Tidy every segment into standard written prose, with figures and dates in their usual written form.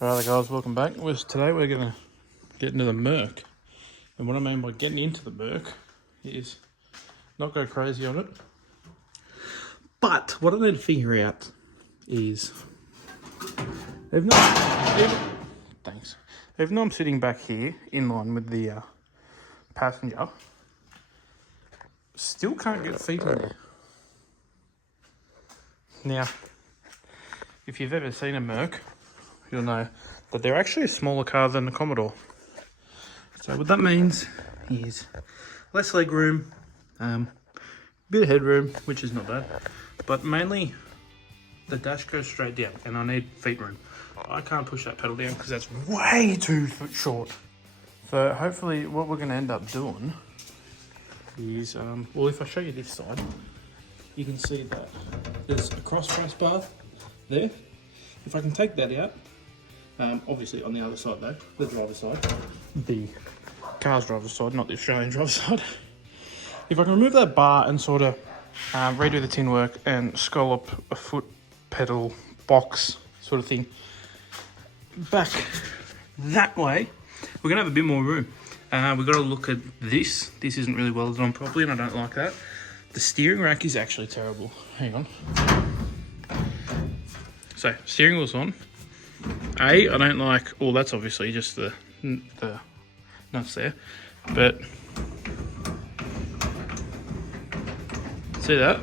Alright guys, welcome back. Today we're going to get into the Merc. And what I mean by getting into the Merc is not go crazy on it. But what I need to figure out is, even though I'm sitting back here in line with the passenger, still can't get feet in there. Now, if you've ever seen a Merc, you'll know that they're actually a smaller car than the Commodore. So what that means is less leg room, bit of headroom, which is not bad, but mainly the dash goes straight down and I need feet room. I can't push that pedal down because that's way too short. So hopefully what we're going to end up doing is, well, if I show you this side, you can see that there's a cross brace bar there. If I can take that out, obviously on the other side though, the driver's side, the car's driver's side, not the Australian driver's side. If I can remove that bar and sort of redo the tin work and scallop a foot pedal box sort of thing back that way, we're gonna have a bit more room. We've got to look at this. This isn't really welded on properly and I don't like that. The steering rack is actually terrible. Hang on. So, steering wheel's on. I don't like, well, that's obviously just the nuts there, but see that?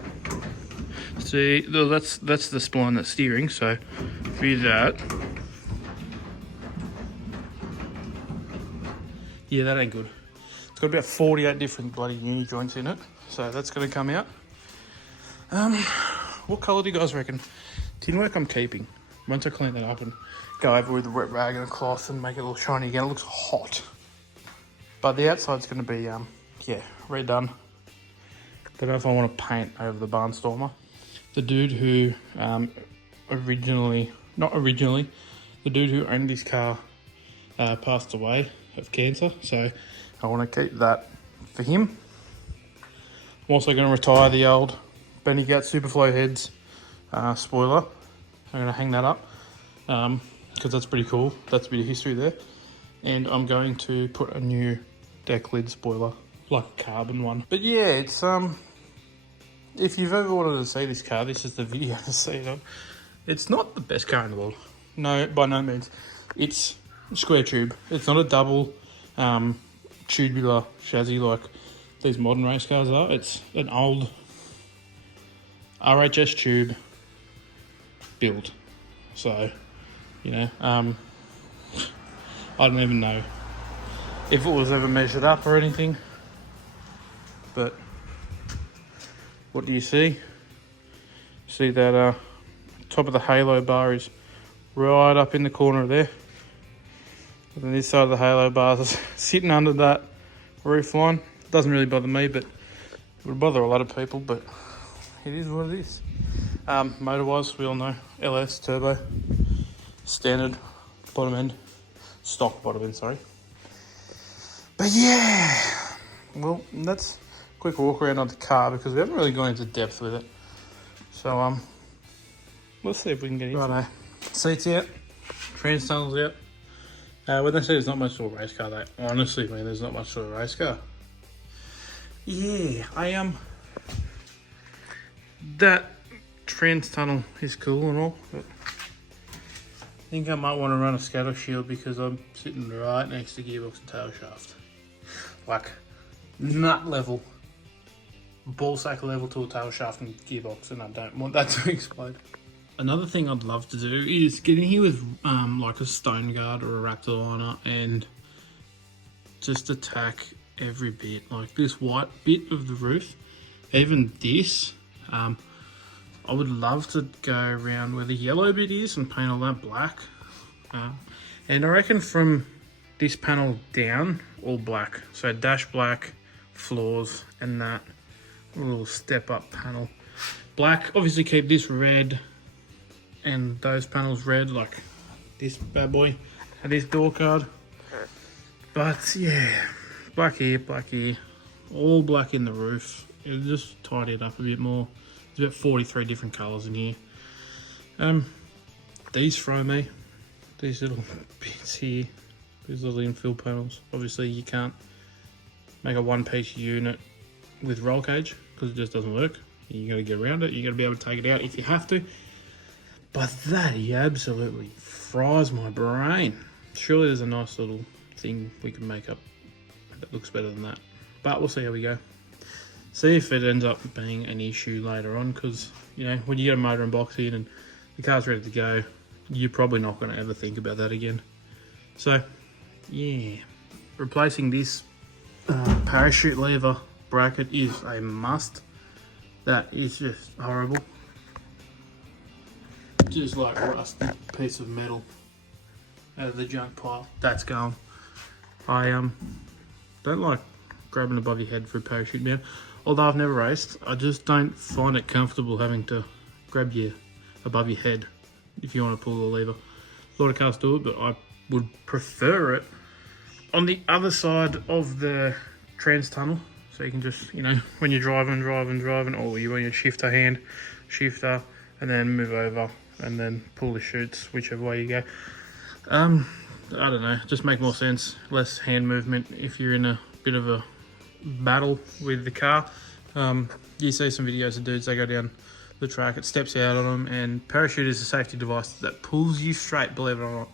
See, that's the spline that's steering, so view that. Yeah, that ain't good. It's got about 48 different bloody uni joints in it, so that's going to come out. What colour do you guys reckon? Tin work I'm keeping. Once I clean that up and go over with a wet rag and a cloth and make it a little shiny again, it looks hot. But the outside's going to be, yeah, redone. Don't know if I want to paint over the barnstormer. The dude who the dude who owned this car passed away of cancer, so I want to keep that for him. I'm also going to retire the old Benny Gatt Superflow heads spoiler. I'm going to hang that up because that's pretty cool. That's a bit of history there. And I'm going to put a new deck lid spoiler, like a carbon one. But yeah, it's if you've ever wanted to see this car, this is the video to see it on. It's not the best car in the world. No, by no means. It's square tube. It's not a double tubular chassis like these modern race cars are. It's an old RHS tube build. So, you know, I don't even know if it was ever measured up or anything, but what do you see? See that top of the halo bar is right up in the corner there, and then this side of the halo bar is sitting under that roof line. Doesn't really bother me, but it would bother a lot of people, but it is what it is. Motor wise, we all know LS turbo, standard bottom end, stock bottom end, sorry. But yeah, well, that's a quick walk around on the car because we haven't really gone into depth with it. So let's see if we can get into it. Righto, seats out, trans tunnels out. When they say there's not much to a race car, they honestly mean there's not much to a race car. Yeah, that trans tunnel is cool and all, but I think I might want to run a scatter shield because I'm sitting right next to gearbox and tail shaft. Like, nut level, ball sack level to a tail shaft and gearbox, and I don't want that to explode. Another thing I'd love to do is get in here with like a stone guard or a raptor liner and just attack every bit, like this white bit of the roof, even this. I would love to go around where the yellow bit is and paint all that black. And I reckon from this panel down, all black. So dash black, floors, and that little step up panel. Black, obviously keep this red and those panels red, like this bad boy and this door card. But yeah, black here, all black in the roof. It'll just tidy it up a bit more. There's about 43 different colours in here. These throw me. these little bits here, these little infill panels. Obviously you can't make a one-piece unit with roll cage because it just doesn't work. You got to get around it. You got to be able to take it out if you have to. But that he absolutely fries my brain. Surely there's a nice little thing we can make up that looks better than that. But we'll see how we go. See if it ends up being an issue later on, because you know, when you get a motor and box in and the car's ready to go, you're probably not going to ever think about that again. So yeah, replacing this parachute lever bracket is a must. That is just horrible. Just like a rusty piece of metal out of the junk pile. That's gone. I don't like grabbing above your head for a parachute mount. Although I've never raced, I just don't find it comfortable having to grab you above your head if you want to pull the lever. A lot of cars do it, but I would prefer it on the other side of the trans tunnel. So you can just, you know, when you're driving, or you want your shifter, and then move over and then pull the chutes, whichever way you go. I don't know, just make more sense. Less hand movement if you're in a bit of a battle with the car. You see some videos of dudes, they go down the track, it steps out on them, and parachute is a safety device that pulls you straight, believe it or not.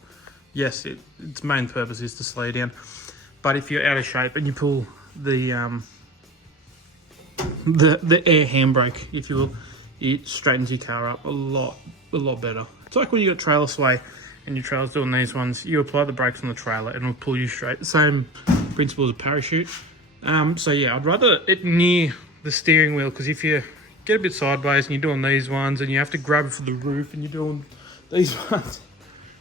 Yes, its main purpose is to slow you down. But if you're out of shape and you pull the air handbrake, if you will, it straightens your car up a lot better. It's like when you got trailer sway and your trailer's doing these ones, you apply the brakes on the trailer and it'll pull you straight. Same principle as a parachute. So yeah, I'd rather it near the steering wheel, because if you get a bit sideways and you're doing these ones and you have to grab for the roof and you're doing these ones,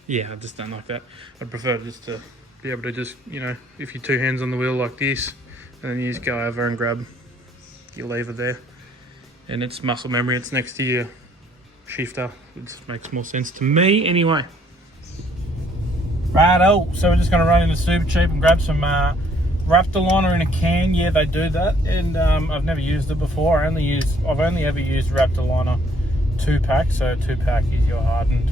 yeah, I just don't like that. I'd prefer just to be able to just, you know, if you're two hands on the wheel like this, and then you just go over and grab your lever there, and it's muscle memory, it's next to your shifter. It just makes more sense to me anyway. Righto, so we're just going to run into Super Cheap and grab some Raptor liner in a can. Yeah, they do that, and I've never used it before. I've only ever used Raptor liner 2-pack. So 2-pack is your hardened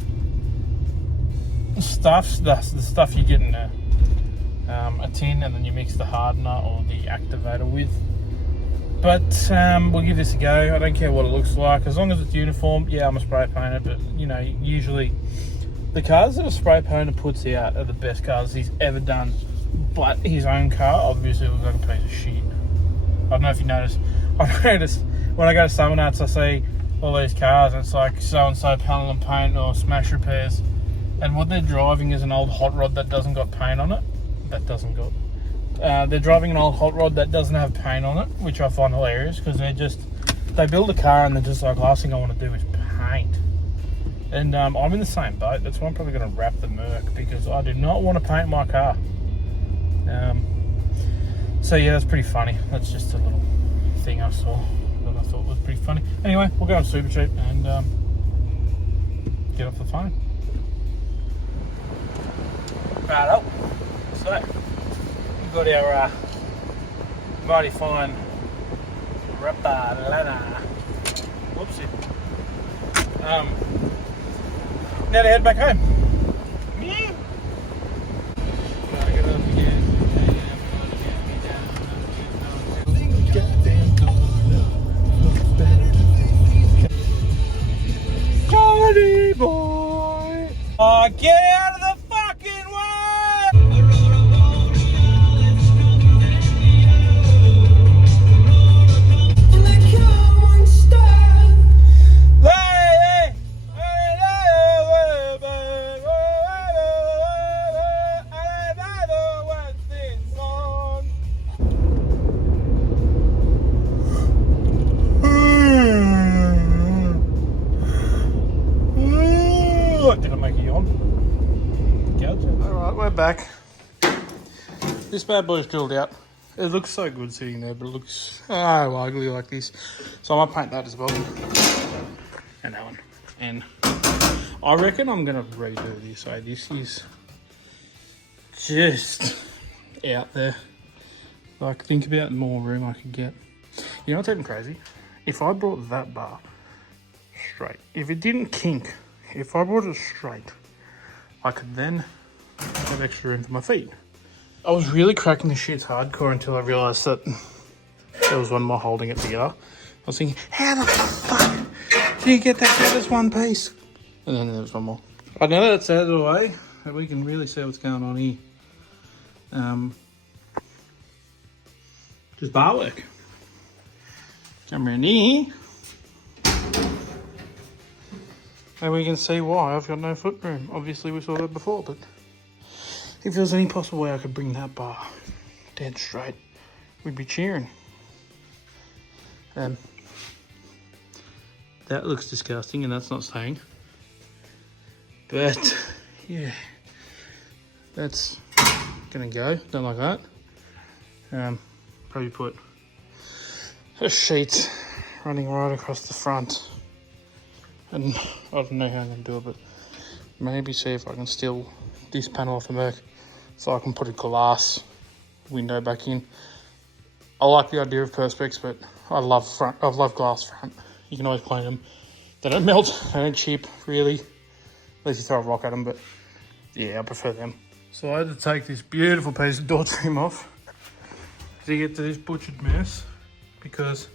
stuff, the stuff you get in a tin, and then you mix the hardener or the activator with. But we'll give this a go. I don't care what it looks like, as long as it's uniform. Yeah, I'm a spray painter, but you know, usually the cars that a spray painter puts out are the best cars he's ever done. But his own car obviously looks like a piece of shit. I don't know if you noticed. I've noticed when I go to Summer Nuts, I see all these cars and it's like so-and-so panel and paint or smash repairs. And what they're driving is an old hot rod that doesn't got paint on it. They're driving an old hot rod that doesn't have paint on it, which I find hilarious, because they build a car and they're just like, last thing I want to do is paint. And I'm in the same boat. That's why I'm probably going to wrap the Merc, because I do not want to paint my car. So yeah, that's pretty funny. That's just a little thing I saw that I thought was pretty funny. Anyway, we'll go on Super Cheap and get off the phone. Righto. So we've got our mighty fine Raptor. Whoopsie. Now to head back home. Yeah. Johnny boy, get out of the fucking way! Did I make you yawn? Alright, we're back. This bad boy's drilled out. It looks so good sitting there, but it looks ugly like this. So I might paint that as well. And that one. And I reckon I'm going to redo this. So this is just out there. Like, think about more room I could get. You know what's even crazy? If I brought that bar straight, if it didn't kink, if I brought it straight, I could then have extra room for my feet. I was really cracking the shits hardcore until I realised that there was one more holding it together. I was thinking, how the fuck do you get that out as one piece? And then there was one more. But now that it's out of the way, we can really see what's going on here. Just bar work. Come around here. And we can see why I've got no foot room. Obviously we saw that before, but if there was any possible way I could bring that bar dead straight, we'd be cheering. That looks disgusting, and that's not saying. But yeah, that's gonna go. Don't like that. Probably put a sheet running right across the front, and I don't know how I'm gonna do it, but maybe see if I can steal this panel off the Merc so I can put a glass window back in. I like the idea of perspex, but I love glass front. You can always clean them. They don't melt, they don't chip, really. Unless you throw a rock at them, but yeah, I prefer them. So I had to take this beautiful piece of door trim off to get to this butchered mess, because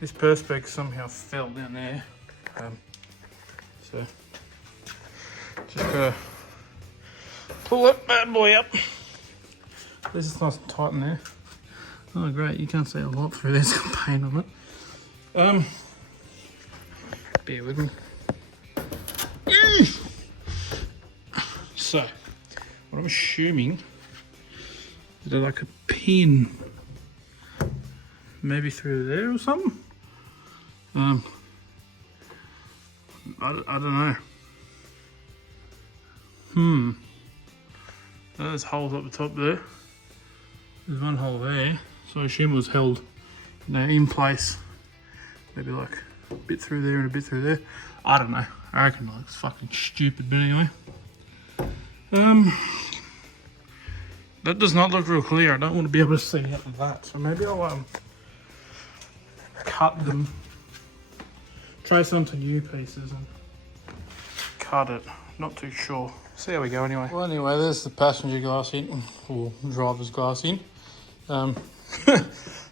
this perspex somehow fell down there. So just gotta pull that bad boy up. This is nice and tight in there. Oh great, you can't see a lot through there, it's got paint on it. Bear with me. So, what I'm assuming is that like a pin, maybe through there or something. I don't know. There's holes up the top there. There's one hole there, so I assume it was held, in place. Maybe like a bit through there and a bit through there. I don't know. I reckon it looks fucking stupid, but anyway. That does not look real clear. I don't want to be able to see out of that. So maybe I'll cut them, trace them to new pieces and cut it. Not too sure. See how we go anyway. Well, anyway, there's the passenger glass in, or driver's glass in. That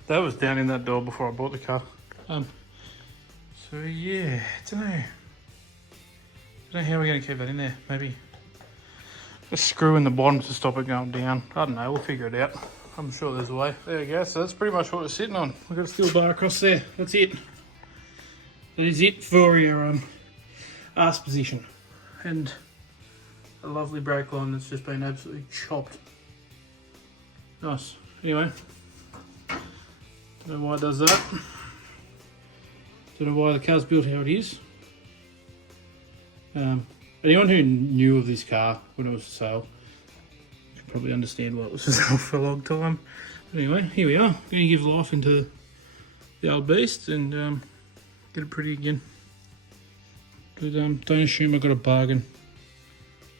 was down in that door before I bought the car. So yeah, I don't know how we're going to keep that in there. Maybe a screw in the bottom to stop it going down. I don't know, we'll figure it out. I'm sure there's a way. There we go, so that's pretty much what we're sitting on. We've got a steel bar across there. That's it. That is it for your arse position. And a lovely brake line that's just been absolutely chopped. Nice. Anyway, don't know why it does that. Don't know why the car's built how it is. Anyone who knew of this car when it was for sale could probably understand why it was for sale for a long time. But anyway, here we are. Going to give life into the old beast and get it pretty again. But don't assume I got a bargain,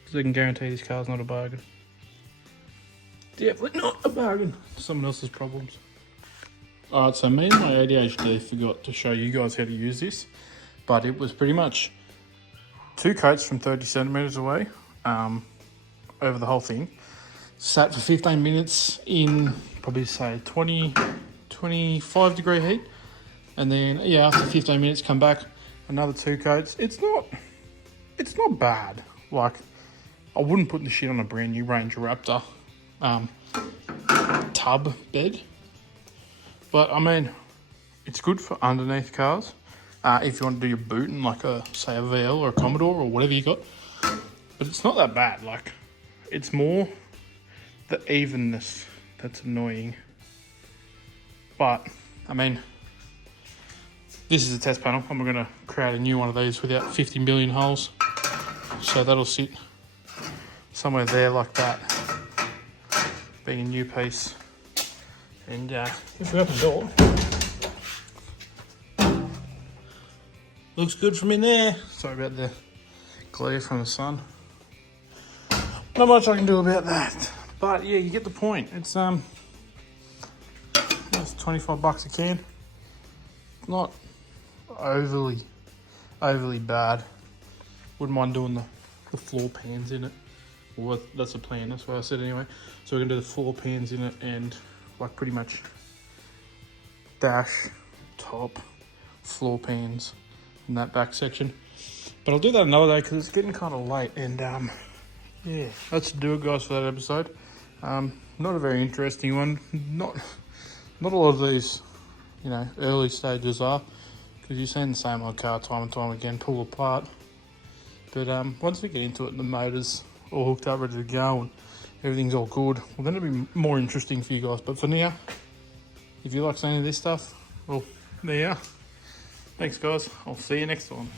because I can guarantee this car's not a bargain. Definitely not a bargain. Someone else's problems. Alright, so me and my ADHD forgot to show you guys how to use this, but it was pretty much 2 coats from 30 centimetres away over the whole thing. Sat for 15 minutes in probably say 25 degree heat, and then yeah, after 15 minutes come back, another 2 coats. It's not bad. Like, I wouldn't put the shit on a brand new Ranger Raptor tub bed. But I mean, it's good for underneath cars. If you want to do your boot in like say a VL or a Commodore or whatever you got. But it's not that bad. Like, it's more the evenness that's annoying. But I mean, this is a test panel, and we're going to create a new one of these without 50 million holes. So that'll sit somewhere there like that, being a new piece. And if we open the door, looks good from in there. Sorry about the glare from the sun. Not much I can do about that, but yeah, you get the point. It's it's 25 bucks a can. Not overly bad. Wouldn't mind doing the floor pans in it. Well, that's the plan, that's what I said anyway. So we're gonna do the floor pans in it and like pretty much dash, top, floor pans in that back section. But I'll do that another day because it's getting kind of late. And yeah, that's do it, guys, for that episode. Not a very interesting one. Not a lot of these, you know, early stages are, because you're seeing the same old car time and time again pull apart. But once we get into it and the motor's all hooked up, ready to go, and everything's all good, well, then it'll be more interesting for you guys. But for now, if you like seeing this stuff, well, there you are. Thanks, guys. I'll see you next time.